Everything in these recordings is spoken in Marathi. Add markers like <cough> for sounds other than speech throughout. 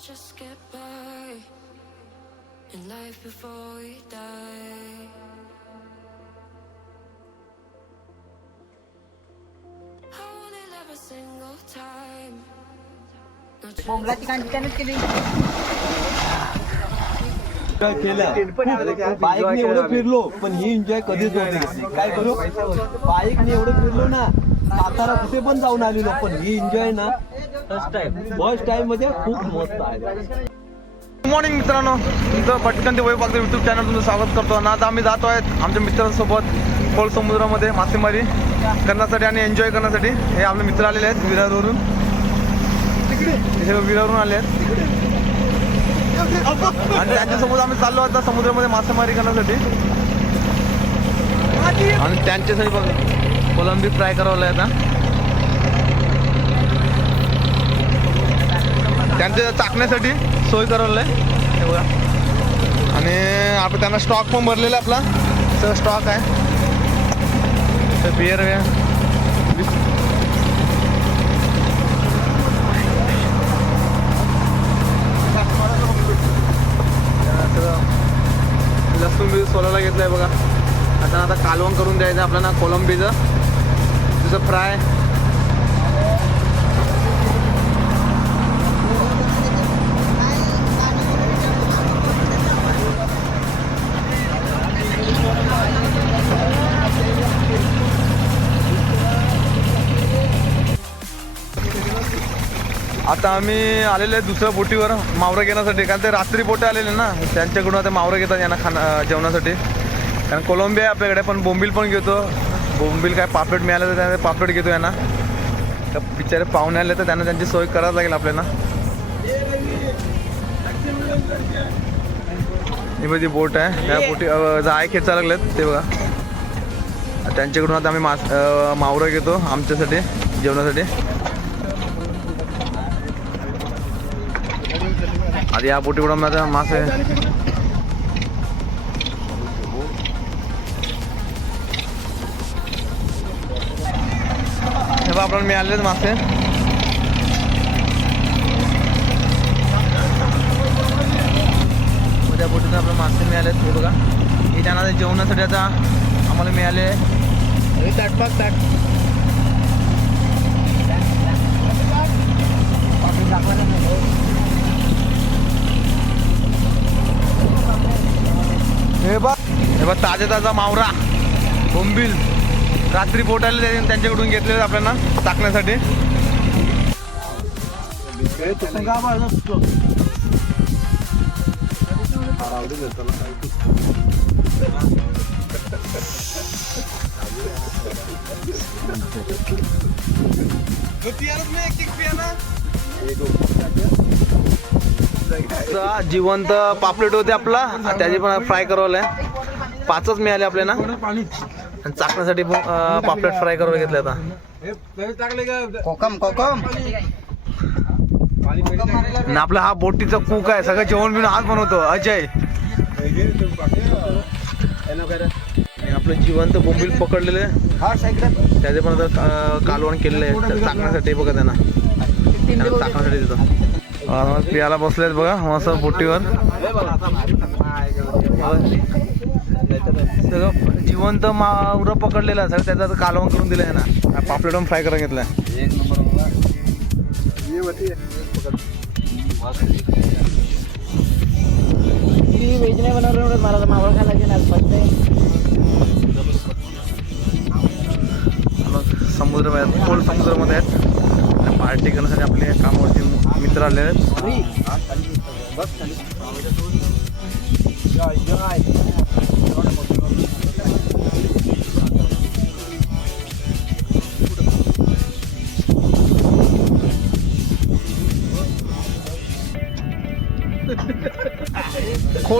just get by in life before we die. I single time. बोंबलाची त्यानेच केली केलं बाईकने एवढं फिरलो पण ही एन्जॉय कधीच नव्हती घेतली. काय करू बाईकने एवढं फिरलो ना सातारा कुठे पण जाऊन आलेलो पण ही एन्जॉय ना फर्स्ट टाइम फर्स्ट टाइममध्ये खूप मस्त आहे. गुड मॉर्निंग मित्रांनो. तुमचं पटकन ते वैभव युट्यूब चॅनल तुमचं स्वागत करतो. आणि आता आम्ही जातो आहेत आमच्या मित्रांसोबत खोल समुद्रामध्ये मासेमारी करण्यासाठी आणि एन्जॉय करण्यासाठी. हे आपले मित्र आलेले आहेत विरारवरून. हे विरारवरून आले आहेत. आणि त्यांच्यासोबत आम्ही चाललो आता समुद्रामध्ये मासेमारी करण्यासाठी. आणि त्यांच्यासाठी बघा कोलंबी फ्राय करावं आता. त्यांच्या चाकण्यासाठी सोय करवलं आहे हे बघा. आणि आपण त्यांना स्टॉक पण भरलेला आहे आपला. सर स्टॉक आहे. तर बिअर लसूण बी सोलायला घेतलं आहे बघा. आता आता कालवण करून द्यायचं आपल्याला कोलंबीचं. तिचं फ्राय. आता आम्ही आलेले आहे दुसऱ्या बोटीवर मावरं घेण्यासाठी. कारण ते रात्री बोटे आलेले ना त्यांच्याकडून आता मावरं घेतात यांना खाना जेवणासाठी. कारण कोलंबी आहे आपल्याकडे पण बोंबील पण घेतो. बोंबील काय पापलेट मिळालं तर त्याने पापलेट घेतो यांना. तर बिचारे पाहुणे आले तर त्यांना त्यांची सोय करावं लागेल आपल्याला. ही बघी बोट आहे. त्या बोटी जाय खेचा लागलेत. ते बघा. त्यांच्याकडून आता आम्ही मास मावरं घेतो आमच्यासाठी जेवणासाठी. आता या बोटीकडून आता मासे आता बघा आपल्याला मासे. त्या बोटीतून आपल्याला मासे मिळाले हे बघा. हे त्यांना जेवणासाठी आता आम्हाला मिळाले. ताटपाक ताट हे बघ. हे बघ ताजा ताजा मावरा. बोंबील. रात्री पोटायला त्यांच्याकडून घेतले आपल्याला टाकण्यासाठी. जिवंत पापलेट होते आपला त्याचे पण फ्राय करवलंय पाचच मिळाले आपल्याला. आणि चाकण्यासाठी पापलेट फ्राय करून घेतले आता. कोकम कोकम. आणि आपला हा बोटीचा कुक आहे. सगळं जेवण बिवण आज बनवतो. अजय. आपलं जिवंत बोंबील पकडलेले त्याचे पण आता कालवण केलेलं आहे. चाकण्यासाठी बघा त्यांना. चाकण्यासाठी देतो. अं, पियाला बसलेत बघा मस्त बोटीवर सगळं जिवंत मावरं पकडलेलं आहे सगळं त्याचं आता कालवण करून दिलं आहे ना पापलेट फ्राय करून घेतलाय. व्हेज नाही बनवलं मला मावळ खायला समुद्र खोल समुद्रामध्ये आहेत. पार्टी करण्यासाठी आपले कामावरती मित्र आले आहेत.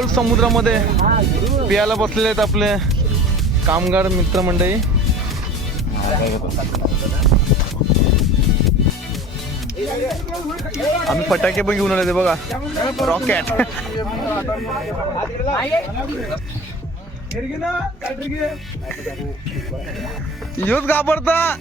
खोल समुद्रामध्ये पियाला बसलेले आहेत आपले कामगार मित्रमंडळी. आम्ही फटाके पण घेऊन आले ते बघा. रॉकेट यूज घाबरता.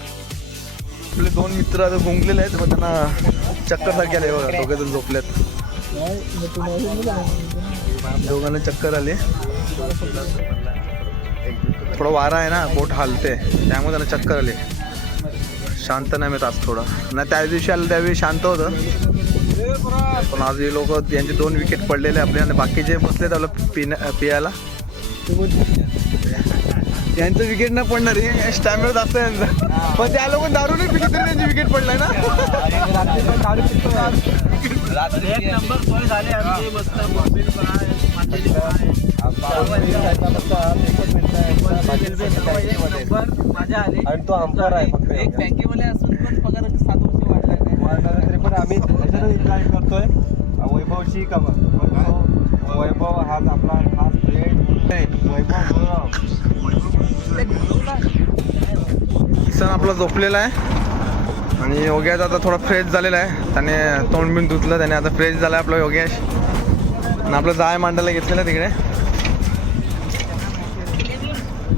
आपले दोन मित्र आता गुंगलेले आहेत मग त्यांना चक्कर सारखे आले बघा दोघे जण झोपलेत. दोघांना चक्कर आले. थोडा वारा आहे ना बोट हालते. त्यामुळे त्यांना चक्कर आली. शांत नाही मिळत आज थोडं. नाही त्या दिवशी आलं त्यावेळी शांत होतं. पण आज हे लोक यांचे दोन विकेट पडलेले आपले आणि बाकीचे बसले त्याला पिण्या पियाला. यांचं विकेट नाही पडणार. स्टॅमिना जास्त यांचं यांचा. पण त्या लोक दारू नाही पिकत तरी त्यांची विकेट पडलाय ना. आणि तो अंपायर आहे फक्त एक बँकेवाले असून पण पगार सात वर्ष वाढला तरी पण आम्ही ह्याच्यातच करतोय वैभवशी का वैभव वैभव हाच आपला खास वैभव सण आपला झोपलेला आहे. आणि योग्याचा आता थोडा फ्रेश झालेला आहे. त्याने तोंड बिन धुतलं त्याने आता फ्रेश झाला आपला योगेश. आणि आपलं जाय मांडायला घेतलेलं तिकडे.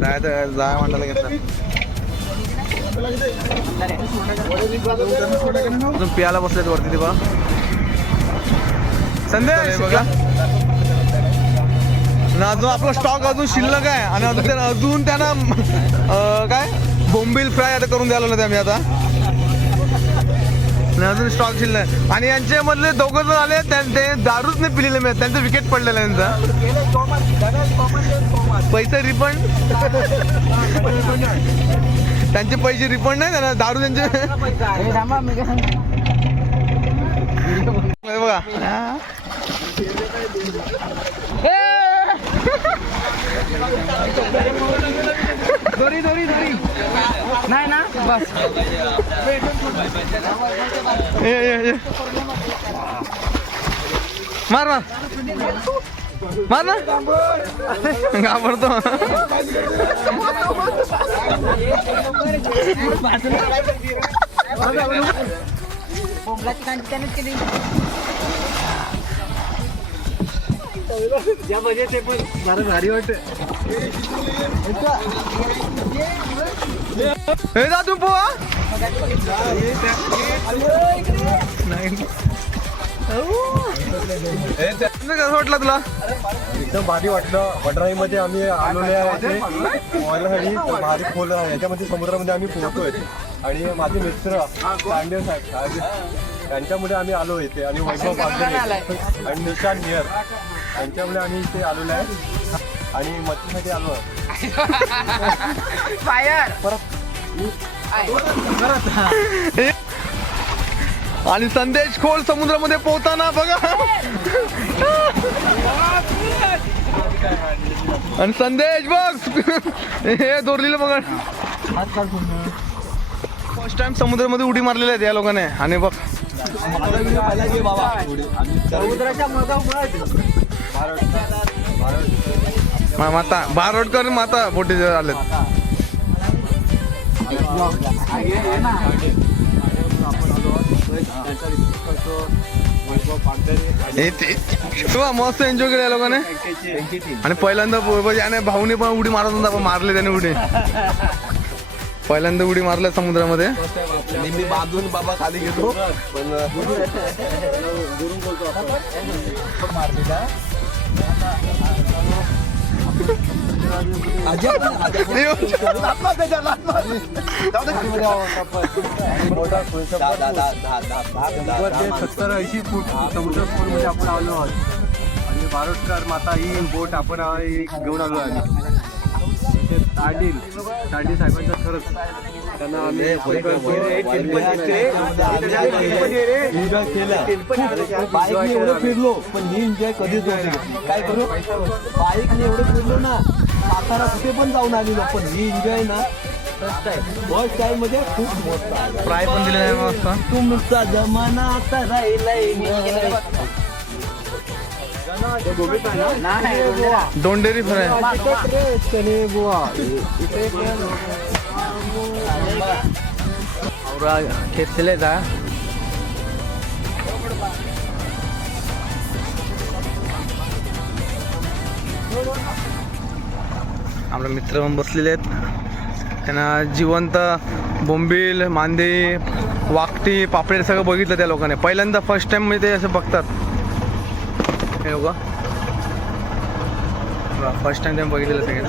जाय तर घेतलं अजून पियाला बसलेत वरती ते बघा. ना अजून आपला स्टॉक अजून शिल्लक आहे आणि अजून त्यांना अजून त्यांना काय? बोंबील फ्राय आता करून द्यायला लागलो आम्ही आता. अजून स्टॉक शिल्लक आहे. आणि यांचे मधले दोघं जण आले त्यां- ते दारूच नाही पिलेले मी त्यांचं विकेट पडलेलं त्यांचा पैसे रिफंड? त्यांचे पैसे रिफंड नाही त्यांना दारू त्यांचे बघा. दोरी दोरी दोरी नाही ना बस. मार मार. मार ना घाबरतो ज्या म्हणजे ते पण मला भारी वाटत हे तू पोहा नाही कसं वाटलं तुला? एकदम भारी वाटलं. वडराईमध्ये आम्ही आलेले आहे भारी खोल आहे. याच्यामध्ये समुद्रामध्ये आम्ही पोहतोय आणि माझे मित्र पांडे साहेब त्यांच्यामुळे आम्ही आलो इथे. आणि वैभव पांढरे आणि निशान नियर. यांच्यामुळे आम्ही इथे आलेलो आहे. आणि मच्छीसाठी आलो आहे. आणि संदेश खोल समुद्रामध्ये पोहताना बघा. आणि संदेश बघ. हे दोरलीला बघा. फर्स्ट टाइम समुद्रामध्ये उडी मारलेल्या आहेत या लोकांनी. आणि बघ. माता बारोडकर माता बोटी आलेत. मस्त एन्जॉय केलं या लोकांनी? आणि पहिल्यांदा ब- याने भाऊने पण उडी मारत होता पण मारले त्याने उडी. पहिल्यांदा उडी मारल्या समुद्रामध्ये. मी बांधून बाबा खाली घेतो. पण सत्तर ऐंशी फूट समुद्रमध्ये आपण आलो आहोत आणि बारोटकर माता ही बोट आपण आ- घेऊन आलो आहे ताडील ताडील साहेबांचं खरंच त्यांना आम्ही केलं एवढं फिरलो पण ही एन्जॉय कधीच काय करू? बाईकने एवढं फिरलो ना सातारा कुठे पण जाऊन आलेलो पण ही एन्जॉय ना. फर्स्ट टाइममध्ये खूप मस्त आहे. पण दिलेला आहे मस्त. तुमचा जमाना आता राहिलाय. दोंडेरी फ्राय चने बुवा. मावरा खेचले का आपले मित्र बसलेले आहेत. त्यांना जिवंत बोंबील मांदे वाकटी पापडे सगळं बघितलं त्या लोकांनी. पहिल्यांदा फर्स्ट टाइम म्हणजे ते असं बघतात. हे लोक फर्स्ट टाइम त्यांनी बघितलेलं सगळं.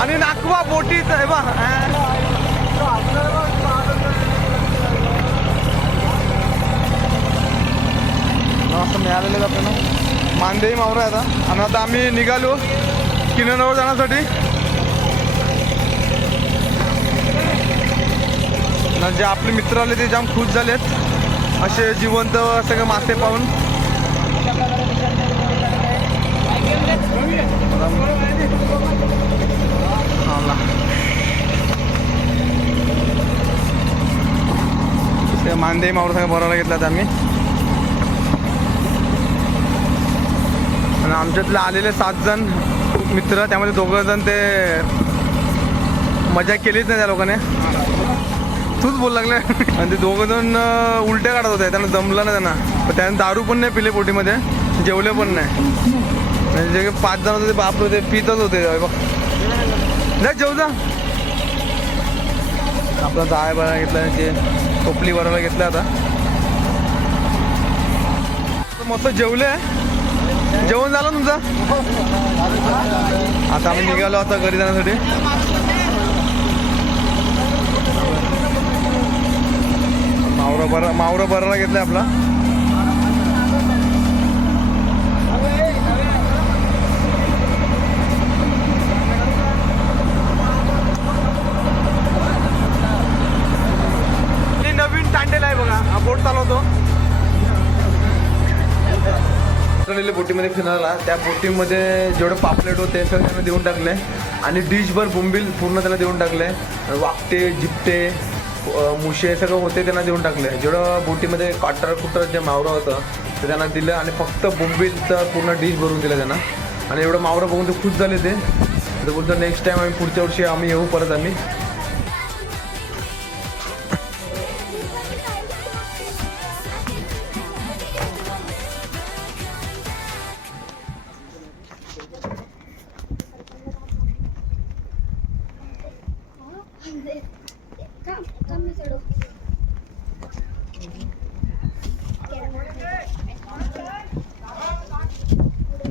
आणि नाकवा बोटीत आहे बा असं मिळालेलं जातं ना मांदेही मावरा आहे आता. आणि आता आम्ही निघालो किनाऱ्यावर जाण्यासाठी. जे आपले मित्र आले ते जाम खुश झालेत. असे जिवंत सगळे मासे पाहून. आला. ते मांदे मावळ सगळं घेतलात आम्ही. आणि आमच्यातले आलेले सात जण मित्र त्यामध्ये दोघं जण ते मजा केलीच नाही त्या लोकांनी. तूच बोल लागले. आणि ते दोघं जण उलट्या काढत होते त्यांना जमलं नाही त्यांना. पण त्यानं दारू पण नाही पिले पोटीमध्ये जेवले पण नाही. म्हणजे जे पाच जण होते ते बाप होते पितच होते. बघ जा जेव जा. आपला जाय भरायला घेतला ते टोपली भरायला घेतला आता. मस्त जेवले. जेवण झालं तुमचं? आता आम्ही निघालो आता घरी जाण्यासाठी. मावरा बरा मावरा बराला घेतलाय आपला. बोटीमध्ये फिरायला त्या बोटीमध्ये जेवढे पापलेट होते सगळे त्यांना देऊन टाकले. आणि डिशभर बोंबील पूर्ण त्याला देऊन टाकले. वाकटे जिपटे मुशे सगळं होते त्यांना देऊन टाकले. जेवढं बोटीमध्ये काटर कुटर जे मावरं होतं ते त्यांना दिलं आणि फक्त बोंबीलचं पूर्ण डिश भरून दिलं त्यांना. आणि एवढं मावरं बघून ते खुश झाले ते. तर बोलतो नेक्स्ट टाईम आम्ही पुढच्या वर्षी आम्ही येऊ परत आम्ही.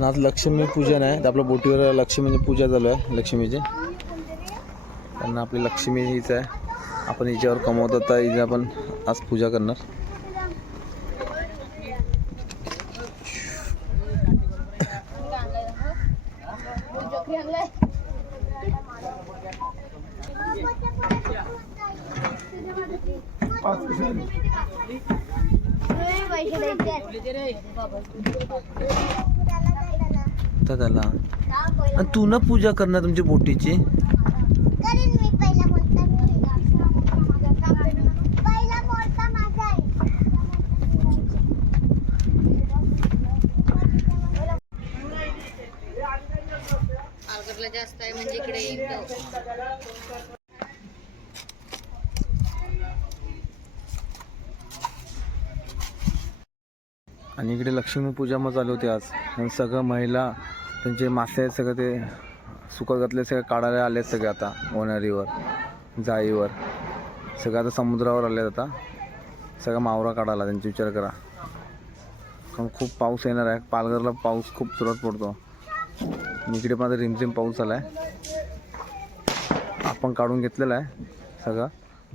आज लक्ष्मी पूजन आहे. तर आपल्या बोटीवर लक्ष्मीची पूजा चालू आहे लक्ष्मीची. त्यांना आपली लक्ष्मी हीच आहे. आपण हिच्यावर कमवतो तर हिची आपण आज पूजा करणार. <laughs> तर त्याला आणि तू ना पूजा करणार तुमच्या बोटीची? जास्त आहे म्हणजे इकडे आणि इकडे लक्ष्मीपूजा मग चालू होती आज. आणि सगळं महिला त्यांचे मासे आहेत सगळं ते सुकत घातले सगळे काढायला आले सगळे आता ओनारीवर जाईवर. सगळं आता समुद्रावर आले आता. सगळा मावरा काढायला त्यांचा विचार करा. कारण खूप पाऊस येणार आहे. पालघरला पाऊस खूप जोरात पडतो. इकडे पण आता रिमझिम पाऊस आला आहे आपण काढून घेतलेला आहे सगळं.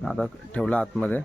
आता ठेवला आतमध्ये.